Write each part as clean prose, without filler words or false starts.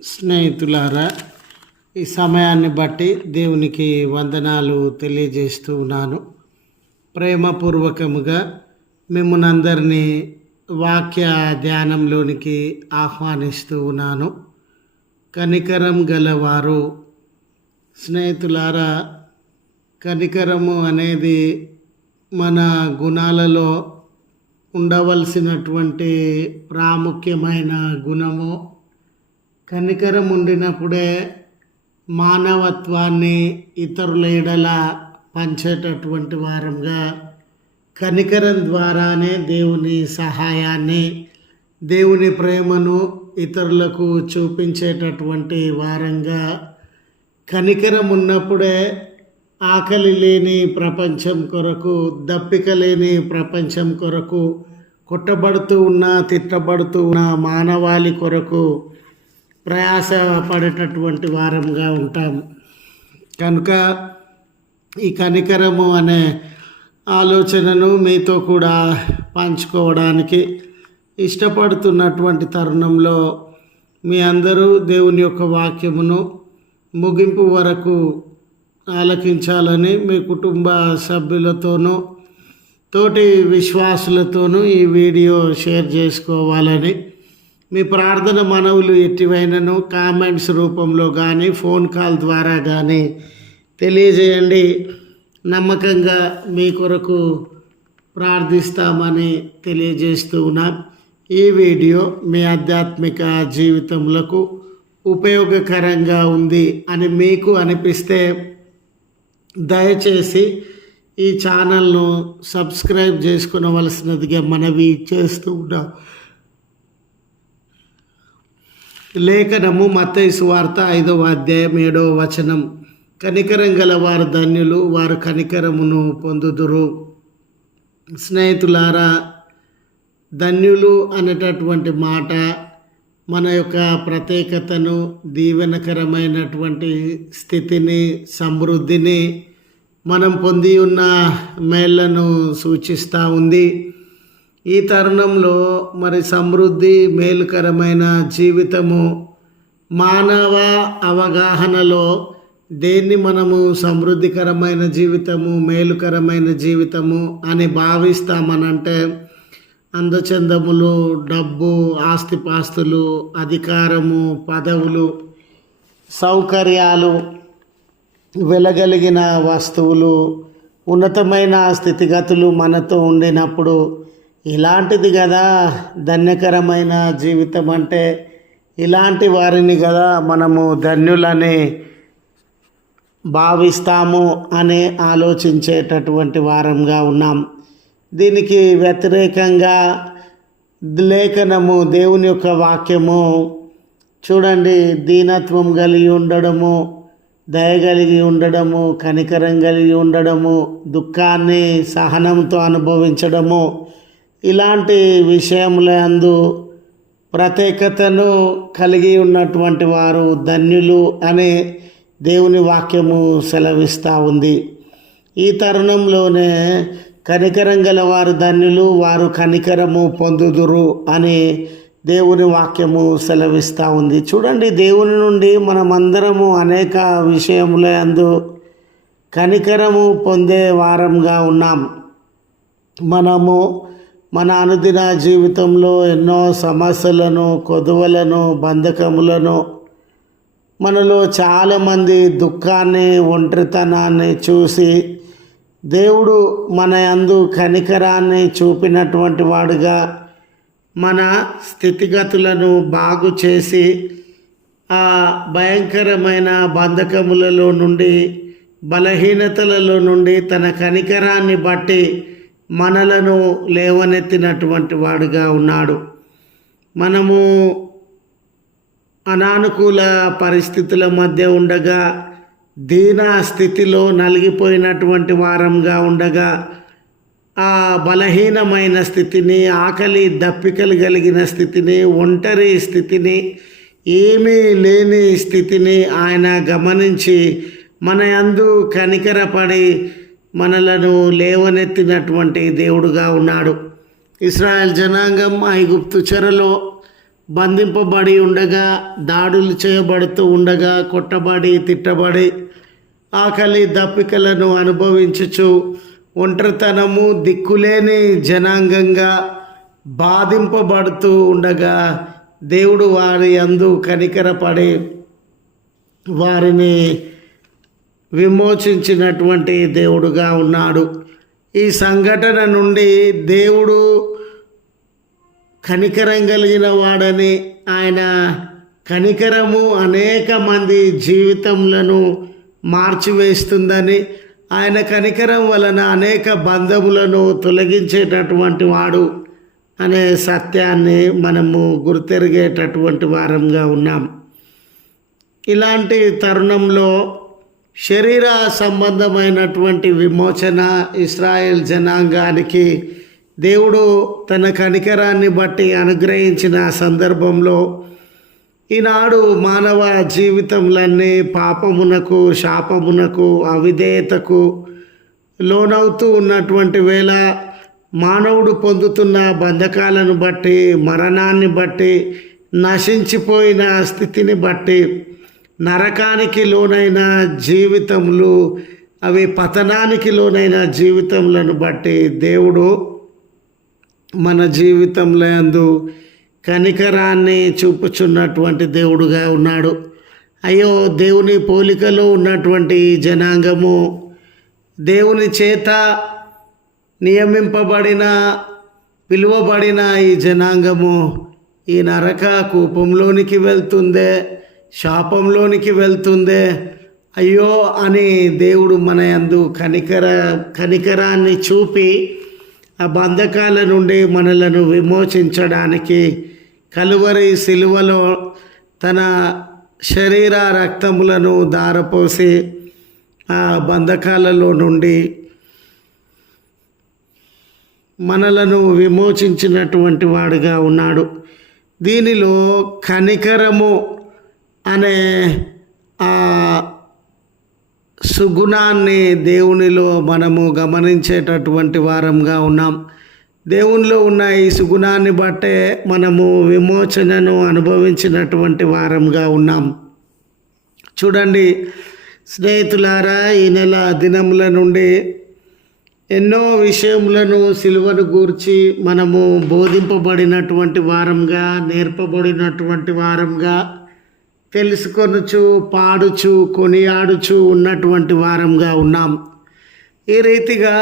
స్నేహితులారా, ఈ సమయాన్ని బట్టి దేవునికి వందనాలు తెలియజేస్తూ ఉన్నాను. ప్రేమపూర్వకముగా మిమ్మల్ని అందరినీ వాక్య ధ్యానంలోనికి ఆహ్వానిస్తూ ఉన్నాను. కనికరం గలవారు. స్నేహితులారా, కనికరము అనేది మన గుణాలలో ఉండవలసినటువంటి ప్రాముఖ్యమైన గుణము. కనికరం ఉండినప్పుడే మానవత్వాన్ని ఇతరుల ఎడల పంచేటటువంటి వారంగా, కనికరం ద్వారానే దేవుని సహాయాన్ని, దేవుని ప్రేమను ఇతరులకు చూపించేటటువంటి వారంగా, కనికరం ఉన్నప్పుడే ఆకలి లేని ప్రపంచం కొరకు, దప్పిక లేని ప్రపంచం కొరకు, కొట్టబడుతూ ఉన్న తిట్టబడుతూ ఉన్న మానవాళి కొరకు ప్రయాసపడేటటువంటి వారంగా ఉంటాము. కనుక ఈ కనికరము అనే ఆలోచనను మీతో కూడా పంచుకోవడానికి ఇష్టపడుతున్నటువంటి తరుణంలో మీ అందరూ దేవుని యొక్క వాక్యమును ముగింపు వరకు ఆలకించాలని, మీ కుటుంబ సభ్యులతోనూ తోటి విశ్వాసులతోనూ ఈ వీడియో షేర్ చేసుకోవాలని, మీ ప్రార్థన మనవులు ఎట్టివైనను కామెంట్స్ రూపంలో కానీ ఫోన్ కాల్ ద్వారా కానీ తెలియజేయండి. నమ్మకంగా మీ కొరకు ప్రార్థిస్తామని తెలియజేస్తూ ఉన్నాం. ఈ వీడియో మీ ఆధ్యాత్మిక జీవితములకు ఉపయోగకరంగా ఉంది అని మీకు అనిపిస్తే దయచేసి ఈ ఛానల్ను సబ్స్క్రైబ్ చేసుకునవలసినదిగా మనవి చేస్తూ ఉన్నాం. లేఖనము మత్తయి సువార్త 5వ అధ్యాయం 7వ వచనం. కనికరం గల వారు ధన్యులు, వారు కనికరమును పొందుదురు. స్నేహితులారా, ధన్యులు అనేటటువంటి మాట మన యొక్క ప్రత్యేకతను, దీవెనకరమైనటువంటి స్థితిని, సమృద్ధిని, మనం పొంది ఉన్న మేళ్లను సూచిస్తూ ఉంది. ఈ తరుణంలో మరి సమృద్ధి, మేలుకరమైన జీవితము, మానవ అవగాహనలో దేన్ని మనము సమృద్ధికరమైన జీవితము, మేలుకరమైన జీవితము అని భావిస్తామనంటే అందచందములు, డబ్బు, ఆస్తిపాస్తులు, అధికారము, పదవులు, సౌకర్యాలు, వెలగలిగిన వస్తువులు, ఉన్నతమైన స్థితిగతులు మనతో ఉండినప్పుడు ఇలాంటిది కదా ధన్యకరమైన జీవితం అంటే, ఇలాంటి వారిని కదా మనము ధన్యులని భావిస్తాము అని ఆలోచించేటటువంటి వారంగా ఉన్నాం. దీనికి వ్యతిరేకంగా లేఖనము, దేవుని యొక్క వాక్యము చూడండి, దీనత్వం కలిగి ఉండడము, దయ కలిగి ఉండడము, కనికరం కలిగి ఉండడము, దుఃఖాన్ని సహనంతో అనుభవించడము, ఇలాంటి విషయములందు ప్రత్యేకతను కలిగి ఉన్నటువంటి వారు ధన్యులు అనే దేవుని వాక్యము సెలవిస్తూ ఉంది. ఈ తరుణంలోనే కనికరం గల వారు ధన్యులు, వారు కనికరము పొందుదురు అని దేవుని వాక్యము సెలవిస్తూ ఉంది. చూడండి, దేవుని నుండి మనమందరము అనేక విషయములందు కనికరము పొందే వారంగా ఉన్నాం. మనము మన అనుదిన జీవితంలో ఎన్నో సమస్యలను, కొదువలను, బంధకములను, మనలో చాలామంది దుఃఖాన్ని, ఒంటరితనాన్ని చూసి దేవుడు మన యందు కనికరాన్ని చూపినటువంటి వాడుగా మన స్థితిగతులను బాగు చేసి ఆ భయంకరమైన బంధకములలో నుండి, బలహీనతలలో నుండి తన కనికరాన్ని బట్టి మనలను లేవనెత్తినటువంటి వాడుగా ఉన్నాడు. మనము అనానుకూల పరిస్థితుల మధ్య ఉండగా, దీన స్థితిలో నలిగిపోయినటువంటి వారంగా ఉండగా, ఆ బలహీనమైన స్థితిని, ఆకలి దప్పికలు కలిగిన స్థితిని, ఒంటరి స్థితిని, ఏమీ లేని స్థితిని ఆయన గమనించి మన యందు కనికరపడి మనలను లేవనెత్తినటువంటి దేవుడుగా ఉన్నాడు. ఇశ్రాయేల్ జనాంగం ఐగుప్తు చెరలో బంధింపబడి ఉండగా, దాడులు చేయబడుతూ ఉండగా, కొట్టబడి తిట్టబడి ఆకలి దప్పికలను అనుభవించుచు ఒంటరితనము, దిక్కులేని జనాంగంగా బాధింపబడుతూ ఉండగా దేవుడు వారి యందు కనికరపడి వారిని విమోచించినటువంటి దేవుడుగా ఉన్నాడు. ఈ సంఘటన నుండి దేవుడు కనికరం కలిగిన వాడని, ఆయన కనికరము అనేక మంది జీవితములను మార్చివేస్తుందని, ఆయన కనికరం వలన అనేక బంధములను తొలగించేటటువంటి వాడు అనే సత్యాన్ని మనము గుర్తెరిగేటటువంటి వారంగా ఉన్నాం. ఇలాంటి తరుణంలో శరీర సంబంధమైనటువంటి విమోచన ఇశ్రాయేల్ జనాంగానికి దేవుడు తన కనికరాన్ని బట్టి అనుగ్రహించిన సందర్భంలో ఈనాడు మానవ జీవితంలన్నీ పాపమునకు, శాపమునకు, అవిధేయతకు లోనవుతూ ఉన్నటువంటి వేళ మానవుడు పొందుతున్న బంధకాలను బట్టి, మరణాన్ని బట్టి, నశించిపోయిన స్థితిని బట్టి, నరకానికి లోనైన జీవితములు, అవి పతనానికి లోనైన జీవితములను బట్టి దేవుడు మన జీవితంలో యందు కనికరాన్ని చూపుచున్నటువంటి దేవుడుగా ఉన్నాడు. అయ్యో, దేవుని పోలికలో ఉన్నటువంటి జనాంగము, దేవుని చేత నియమింపబడిన, పిలువబడిన ఈ జనాంగము ఈ నరక కూపంలోనికి వెళ్తుందే, శాపంలోనికి వెళ్తుందే, అయ్యో అని దేవుడు మన యందు కనికరాన్ని చూపి ఆ బంధకాల నుండి మనలను విమోచించడానికి కలువరి సిలువలో తన శరీర రక్తములను ధారపోసి ఆ బంధకాలలో నుండి మనలను విమోచించినటువంటి వాడుగా ఉన్నాడు. దీనిలో కనికరము అనే ఆ సుగుణాన్ని దేవునిలో మనము గమనించేటటువంటి వారంగా ఉన్నాం. దేవునిలో ఉన్న ఈ సుగుణాన్ని బట్టే మనము విమోచనను అనుభవించినటువంటి వారంగా ఉన్నాం. చూడండి స్నేహితులారా, ఈ నెల దినముల నుండి ఎన్నో విషయములను సిలువను గూర్చి మనము బోధింపబడినటువంటి వారంగా, నేర్పబడినటువంటి వారంగా, తెలుసుకొనుచు, పాడుచు, కొనియాడుచు ఉన్నటువంటి వారంగా ఉన్నాం. ఈ రీతిగా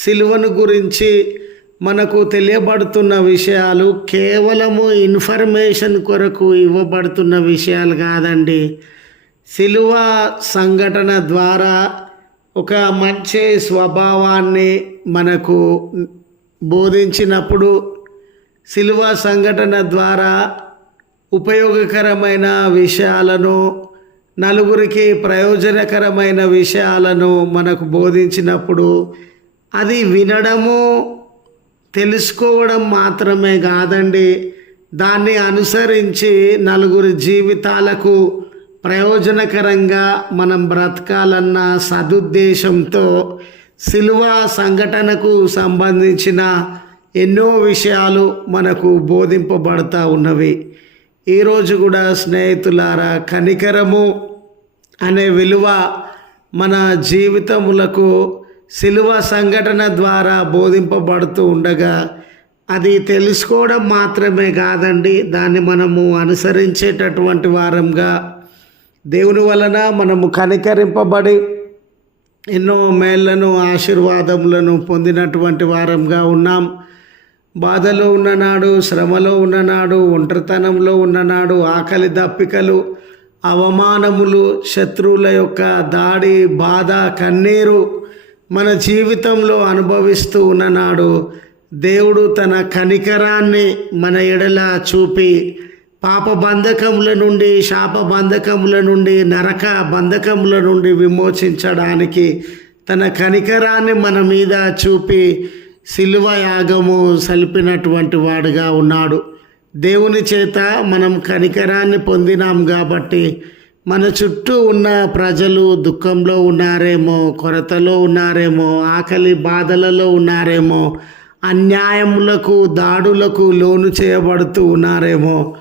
సిలువను గురించి మనకు తెలియబడుతున్న విషయాలు కేవలము ఇన్ఫర్మేషన్ కొరకు ఇవ్వబడుతున్న విషయాలు కాదండి. సిలువ సంఘటన ద్వారా ఒక మంచి స్వభావాన్ని మనకు బోధించినప్పుడు, సిలువ సంఘటన ద్వారా ఉపయోగకరమైన విషయాలను, నలుగురికి ప్రయోజనకరమైన విషయాలను మనకు బోధించినప్పుడు అది వినడము, తెలుసుకోవడం మాత్రమే కాదండి, దాన్ని అనుసరించి నలుగురి జీవితాలకు ప్రయోజనకరంగా మనం బ్రతకాలన్న సదుద్దేశంతో సిలువ సంఘటనకు సంబంధించిన ఎన్నో విషయాలు మనకు బోధింపబడతా ఉన్నవి. ఈరోజు కూడా స్నేహితులారా, కనికరము అనే విలువ మన జీవితములకు సిలువ సంఘటన ద్వారా బోధింపబడుతూ ఉండగా అది తెలుసుకోవడం మాత్రమే కాదండి, దాన్ని మనము అనుసరించేటటువంటి వారంగా, దేవుని వలన మనము కనికరింపబడి ఎన్నో మేళ్లను, ఆశీర్వాదములను పొందినటువంటి వారంగా ఉన్నాం. బాధలో ఉన్ననాడు, శ్రమలో ఉన్ననాడు, ఒంటరితనంలో ఉన్ననాడు, ఆకలి దప్పికలు, అవమానములు, శత్రువుల యొక్క దాడి, బాధ, కన్నీరు మన జీవితంలో అనుభవిస్తూ ఉన్ననాడు దేవుడు తన కనికరాన్ని మన ఎడల చూపి పాప బంధకముల నుండి, శాప బంధకముల నుండి, నరక బంధకముల నుండి విమోచించడానికి తన కనికరాన్ని మన మీద చూపి సిలువ యాగము సలిపినటువంటి వాడుగా ఉన్నాడు. దేవుని చేత మనం కనికరాన్ని పొందినాం కాబట్టి మన చుట్టూ ఉన్న ప్రజలు దుఃఖంలో ఉన్నారేమో, కొరతలో ఉన్నారేమో, ఆకలి బాధలలో ఉన్నారేమో, అన్యాయములకు దాడులకు లోను చేయబడుతూ ఉన్నారేమో,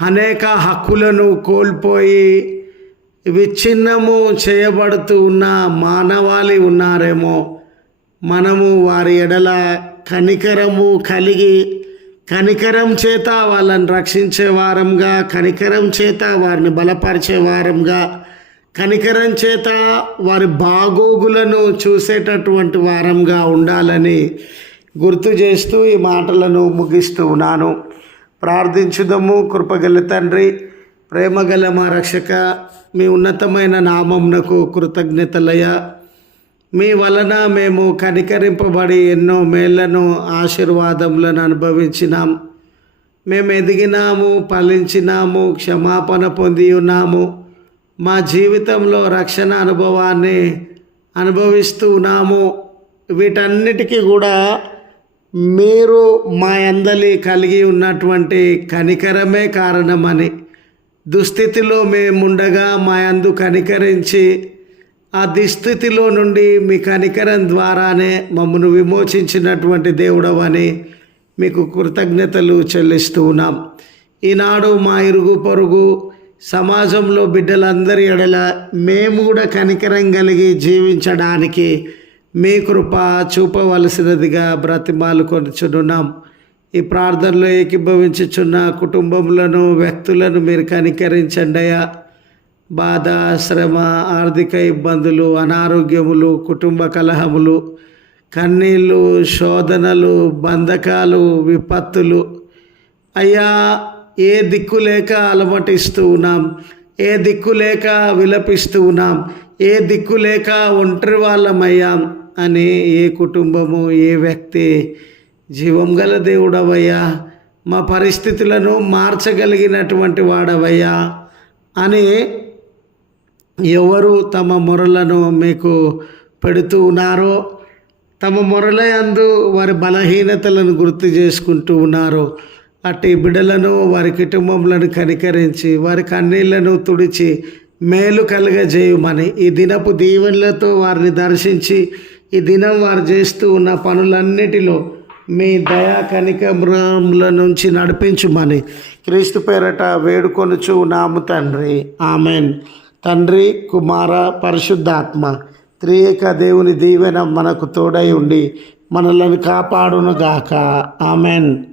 అనేక హక్కులను కోల్పోయి విచ్ఛిన్నము చేయబడుతూ ఉన్న మానవాళి ఉన్నారేమో. మనము వారి ఎడల కనికరము కలిగి కనికరం చేత వాళ్ళని రక్షించే వారంగా, కనికరం చేత వారిని బలపరిచే వారంగా, కనికరం చేత వారి బాగోగులను చూసేటటువంటి వారంగా ఉండాలని గుర్తు చేస్తూ ఈ మాటలను ముగిస్తూ ఉన్నాను. ప్రార్థించుదము. కృపగల తండ్రి, ప్రేమగల మా రక్షక, మీ ఉన్నతమైన నామమునకు కృతజ్ఞతలయ్యా. మీ వలన మేము కనికరింపబడి ఎన్నో మేళ్లను, ఆశీర్వాదములను అనుభవించినాం. మేము ఎదిగినాము, ఫలించినాము, క్షమాపణ పొంది ఉన్నాము. మా జీవితంలో రక్షణ అనుభవాన్ని అనుభవిస్తూ ఉన్నాము. వీటన్నిటికీ కూడా మీరు మా యందలి కలిగి ఉన్నటువంటి కనికరమే కారణమని, దుస్థితిలో మేముండగా మా యందు కనికరించి ఆ దుస్థితిలో నుండి మీ కనికరం ద్వారానే మమ్మను విమోచించినటువంటి దేవుడవని మీకు కృతజ్ఞతలు చెల్లిస్తూ ఉన్నాం. ఈనాడు మా ఇరుగు పొరుగు సమాజంలో బిడ్డలందరి ఎడల మేము కూడా కనికరం కలిగి జీవించడానికి మీ కృప చూపవలసినదిగా బ్రతిమాలు కొనుచున్నాం. ఈ ప్రార్థనలో ఏకీభవించుచున్న కుటుంబములను, వ్యక్తులను మీరు కనికరించండి అయ్యా. బాధ, శ్రమ, ఆర్థిక ఇబ్బందులు, అనారోగ్యములు, కుటుంబ కలహములు, కన్నీళ్ళు, శోధనలు, బంధకాలు, విపత్తులు అయ్యా, ఏ దిక్కు లేక అలమటిస్తూ ఉన్నాం, ఏ దిక్కు లేక విలపిస్తూ ఉన్నాం, ఏ దిక్కు లేక ఒంటరి వాళ్ళమయ్యాం అని ఏ కుటుంబము, ఏ వ్యక్తి జీవం గల దేవుడవయ్యా, మా పరిస్థితులను మార్చగలిగినటువంటి వాడవయ్యా అని ఎవరు తమ మొరలను మీకు పెడుతూ ఉన్నారో, తమ మొరలయందు వారి బలహీనతలను గుర్తు చేసుకుంటూ ఉన్నారో, అట్టి బిడ్డలను, వారి కుటుంబములను కనికరించి వారి కన్నీళ్లను తుడిచి మేలు కలుగజేయమని, ఈ దినపు దీవెనలతో వారిని దర్శించి ఈ దినం వారు చేస్తూ ఉన్న పనులన్నిటిలో మీ దయా కనికరముల నుంచి నడిపించుమని క్రీస్తు పేరట వేడుకొనుచు నాము తండ్రి. ఆమెన్. తండ్రి, కుమార, పరిశుద్ధాత్మ త్రియేక దేవుని దీవెన మనకు తోడై ఉండి మనలను కాపాడునుగాక. ఆమెన్.